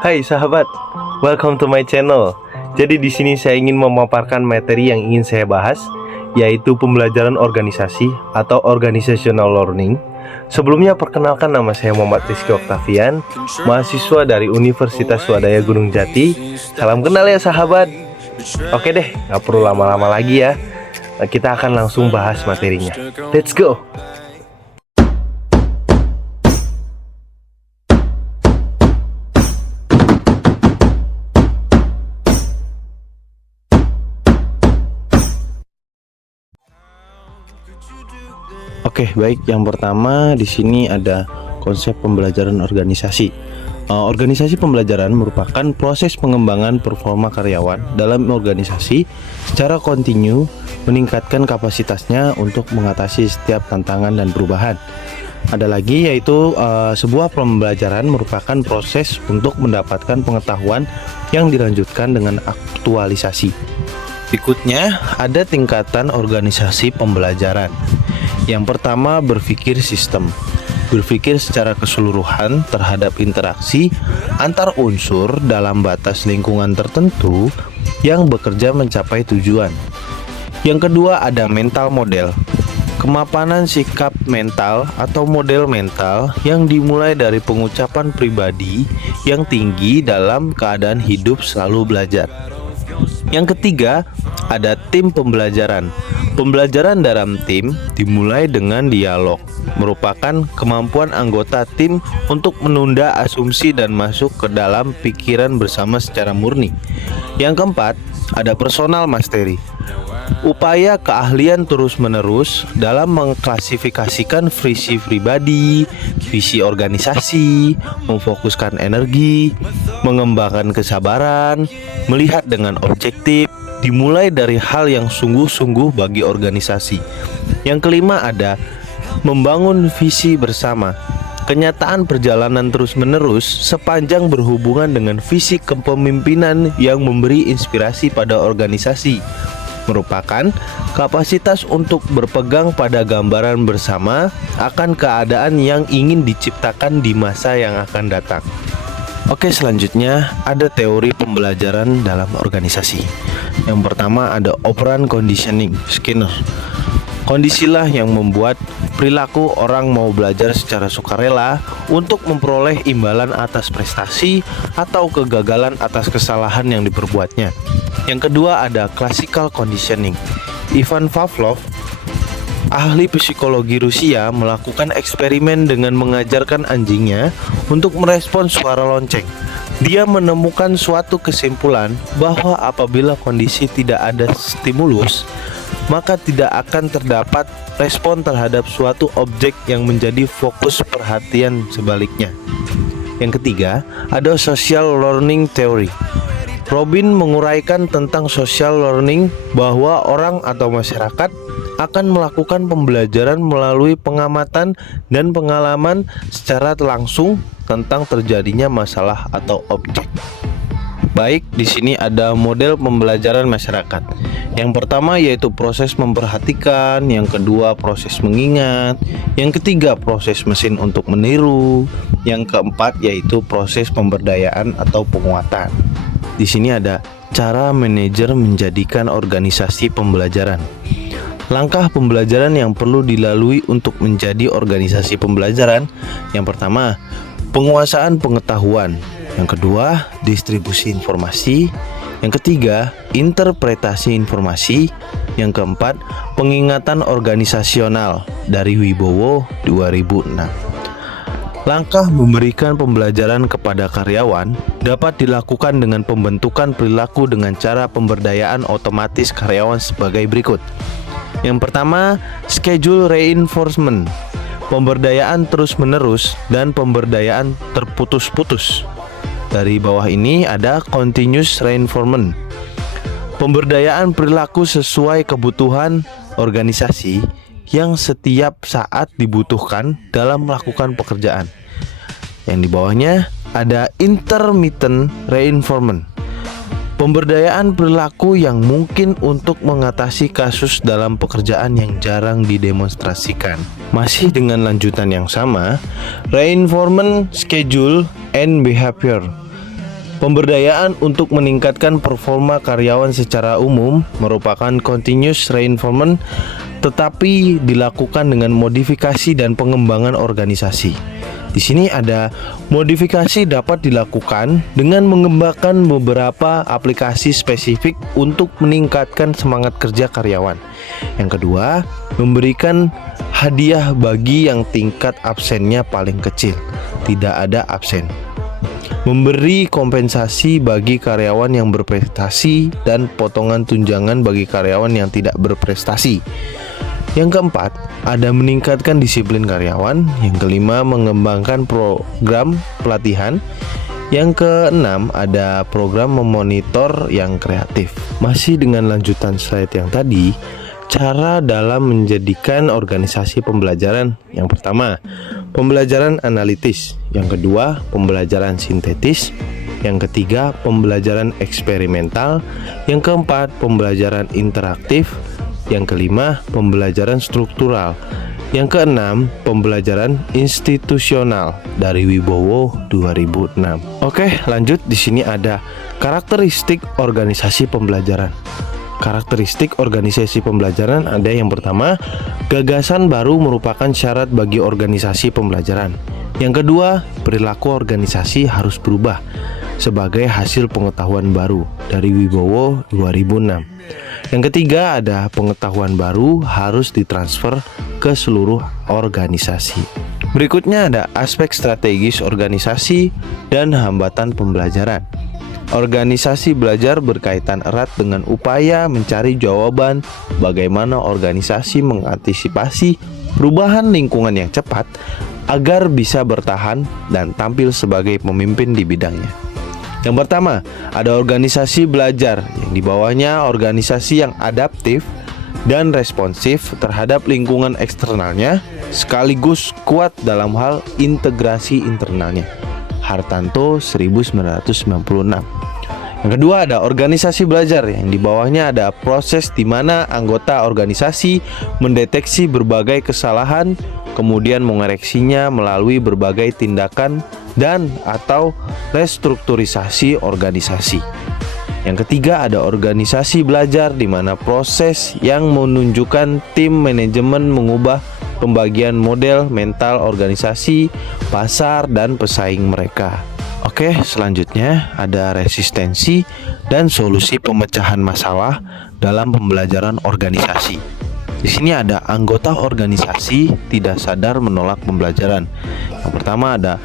Hai sahabat, welcome to my channel. Jadi di sini saya ingin memaparkan materi yang ingin saya bahas, yaitu pembelajaran organisasi atau organizational learning. Sebelumnya perkenalkan, nama saya Muhammad Rizky Octavian, mahasiswa dari Universitas Swadaya Gunung Jati. Salam kenal ya sahabat. Oke deh, nggak perlu lama-lama lagi ya. Kita akan langsung bahas materinya. Let's go. Oke, baik. Yang pertama di sini ada konsep pembelajaran organisasi. Organisasi pembelajaran merupakan proses pengembangan performa karyawan dalam organisasi secara kontinu, meningkatkan kapasitasnya untuk mengatasi setiap tantangan dan perubahan. Ada lagi yaitu sebuah pembelajaran merupakan proses untuk mendapatkan pengetahuan yang dilanjutkan dengan aktualisasi. Berikutnya ada tingkatan organisasi pembelajaran. Yang pertama, berpikir sistem. Berpikir secara keseluruhan terhadap interaksi antar unsur dalam batas lingkungan tertentu yang bekerja mencapai tujuan. Yang kedua ada mental model. Kemapanan sikap mental atau model mental yang dimulai dari pengucapan pribadi yang tinggi dalam keadaan hidup selalu belajar. Yang ketiga ada tim pembelajaran. Pembelajaran dalam tim dimulai dengan dialog, merupakan kemampuan anggota tim untuk menunda asumsi dan masuk ke dalam pikiran bersama secara murni. Yang keempat, ada personal mastery. Upaya keahlian terus-menerus dalam mengklasifikasikan visi pribadi, visi organisasi, memfokuskan energi, mengembangkan kesabaran, melihat dengan objektif, dimulai dari hal yang sungguh-sungguh bagi organisasi. Yang kelima ada membangun visi bersama. Kenyataan perjalanan terus-menerus sepanjang berhubungan dengan visi kepemimpinan yang memberi inspirasi pada organisasi, merupakan kapasitas untuk berpegang pada gambaran bersama akan keadaan yang ingin diciptakan di masa yang akan datang. Oke, selanjutnya ada teori pembelajaran dalam organisasi. Yang pertama ada operant conditioning, Skinner. Kondisilah yang membuat perilaku orang mau belajar secara sukarela untuk memperoleh imbalan atas prestasi atau kegagalan atas kesalahan yang diperbuatnya. Yang kedua ada classical conditioning. Ivan Pavlov, ahli psikologi Rusia, melakukan eksperimen dengan mengajarkan anjingnya untuk merespons suara lonceng. Dia menemukan suatu kesimpulan bahwa apabila kondisi tidak ada stimulus, maka tidak akan terdapat respon terhadap suatu objek yang menjadi fokus perhatian sebaliknya. Yang ketiga, ada social learning theory. Robin menguraikan tentang social learning bahwa orang atau masyarakat akan melakukan pembelajaran melalui pengamatan dan pengalaman secara langsung tentang terjadinya masalah atau objek. Baik, di sini ada model pembelajaran masyarakat. Yang pertama yaitu proses memperhatikan, yang kedua proses mengingat, yang ketiga proses mesin untuk meniru, yang keempat yaitu proses pemberdayaan atau penguatan. Di sini ada cara manajer menjadikan organisasi pembelajaran. Langkah pembelajaran yang perlu dilalui untuk menjadi organisasi pembelajaran. Yang pertama, penguasaan pengetahuan. Yang kedua, distribusi informasi. Yang ketiga, interpretasi informasi. Yang keempat, pengingatan organisasional dari Wibowo 2006. Langkah memberikan pembelajaran kepada karyawan dapat dilakukan dengan pembentukan perilaku dengan cara pemberdayaan otomatis karyawan sebagai berikut. Yang pertama, schedule reinforcement, pemberdayaan terus-menerus dan pemberdayaan terputus-putus. Dari bawah ini ada continuous reinforcement, pemberdayaan perilaku sesuai kebutuhan organisasi yang setiap saat dibutuhkan dalam melakukan pekerjaan. Yang di bawahnya ada intermittent reinforcement, pemberdayaan perilaku yang mungkin untuk mengatasi kasus dalam pekerjaan yang jarang didemonstrasikan. Masih dengan lanjutan yang sama, reinforcement schedule and behavior. Pemberdayaan untuk meningkatkan performa karyawan secara umum merupakan continuous reinforcement, tetapi dilakukan dengan modifikasi dan pengembangan organisasi. Di sini ada modifikasi dapat dilakukan dengan mengembangkan beberapa aplikasi spesifik untuk meningkatkan semangat kerja karyawan. Yang kedua, memberikan hadiah bagi yang tingkat absennya paling kecil, tidak ada absen. Memberi kompensasi bagi karyawan yang berprestasi dan potongan tunjangan bagi karyawan yang tidak berprestasi. Yang keempat, ada meningkatkan disiplin karyawan. Yang kelima, mengembangkan program pelatihan. Yang keenam, ada program memonitor yang kreatif. Masih dengan lanjutan slide yang tadi, cara dalam menjadikan organisasi pembelajaran. Yang pertama, pembelajaran analitis. Yang kedua, pembelajaran sintetis. Yang ketiga, pembelajaran eksperimental. Yang keempat, pembelajaran interaktif. Yang kelima, pembelajaran struktural. Yang keenam, pembelajaran institusional dari Wibowo 2006. Oke, lanjut. Di sini ada karakteristik organisasi pembelajaran. Karakteristik organisasi pembelajaran ada yang pertama, gagasan baru merupakan syarat bagi organisasi pembelajaran. Yang kedua, perilaku organisasi harus berubah sebagai hasil pengetahuan baru dari Wibowo 2006. Yang ketiga, ada pengetahuan baru harus ditransfer ke seluruh organisasi. Berikutnya ada aspek strategis organisasi dan hambatan pembelajaran. Organisasi belajar berkaitan erat dengan upaya mencari jawaban bagaimana organisasi mengantisipasi perubahan lingkungan yang cepat agar bisa bertahan dan tampil sebagai pemimpin di bidangnya. Yang pertama, ada organisasi belajar yang di bawahnya organisasi yang adaptif dan responsif terhadap lingkungan eksternalnya sekaligus kuat dalam hal integrasi internalnya. Hartanto 1996. Yang kedua, ada organisasi belajar yang di bawahnya ada proses di mana anggota organisasi mendeteksi berbagai kesalahan, kemudian mengoreksinya melalui berbagai tindakan dan atau restrukturisasi organisasi. Yang ketiga, ada organisasi belajar di mana proses yang menunjukkan tim manajemen mengubah pembagian model mental organisasi, pasar, dan pesaing mereka. Oke, selanjutnya ada resistensi dan solusi pemecahan masalah dalam pembelajaran organisasi. Di sini ada anggota organisasi tidak sadar menolak pembelajaran. Yang pertama ada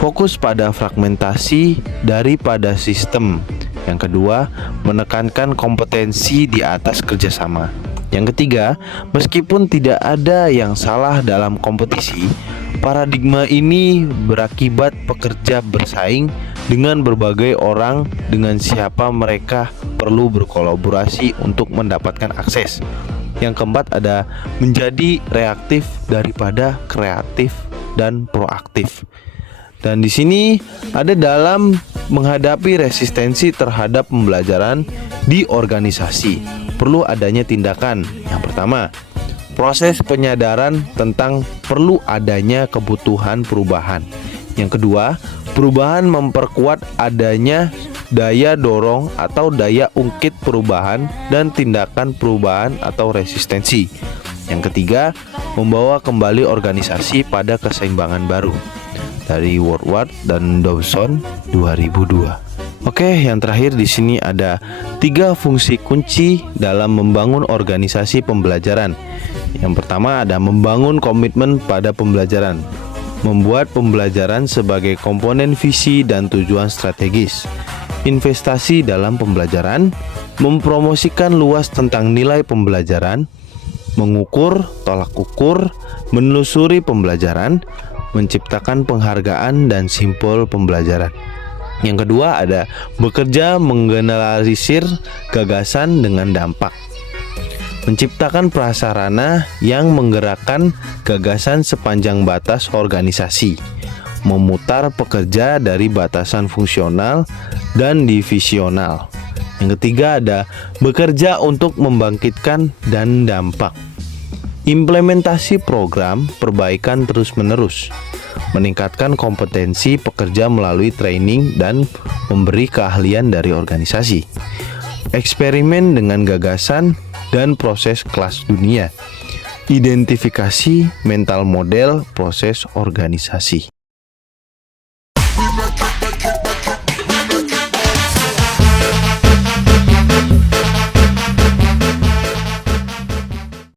fokus pada fragmentasi daripada sistem. Yang kedua, menekankan kompetensi di atas kerjasama. Yang ketiga, meskipun tidak ada yang salah dalam kompetisi, paradigma ini berakibat pekerja bersaing dengan berbagai orang dengan siapa mereka perlu berkolaborasi untuk mendapatkan akses. Yang keempat ada menjadi reaktif daripada kreatif dan proaktif. Dan di sini ada dalam menghadapi resistensi terhadap pembelajaran di organisasi, perlu adanya tindakan. Yang pertama, proses penyadaran tentang perlu adanya kebutuhan perubahan. Yang kedua, perubahan memperkuat adanya daya dorong atau daya ungkit perubahan dan tindakan perubahan atau resistensi. Yang ketiga, membawa kembali organisasi pada keseimbangan baru dari Woodward dan Dawson 2002. Oke, yang terakhir di sini ada 3 fungsi kunci dalam membangun organisasi pembelajaran. Yang pertama ada membangun komitmen pada pembelajaran, membuat pembelajaran sebagai komponen visi dan tujuan strategis, investasi dalam pembelajaran, mempromosikan luas tentang nilai pembelajaran, mengukur, tolak ukur, menelusuri pembelajaran, menciptakan penghargaan dan simbol pembelajaran. Yang kedua ada bekerja menggeneralisir gagasan dengan dampak, menciptakan prasarana yang menggerakkan gagasan sepanjang batas organisasi, memutar pekerja dari batasan fungsional dan divisional. Yang ketiga ada bekerja untuk membangkitkan dan dampak, implementasi program perbaikan terus-menerus, meningkatkan kompetensi pekerja melalui training dan memberi keahlian dari organisasi. Eksperimen dengan gagasan dan proses kelas dunia. Identifikasi mental model proses organisasi.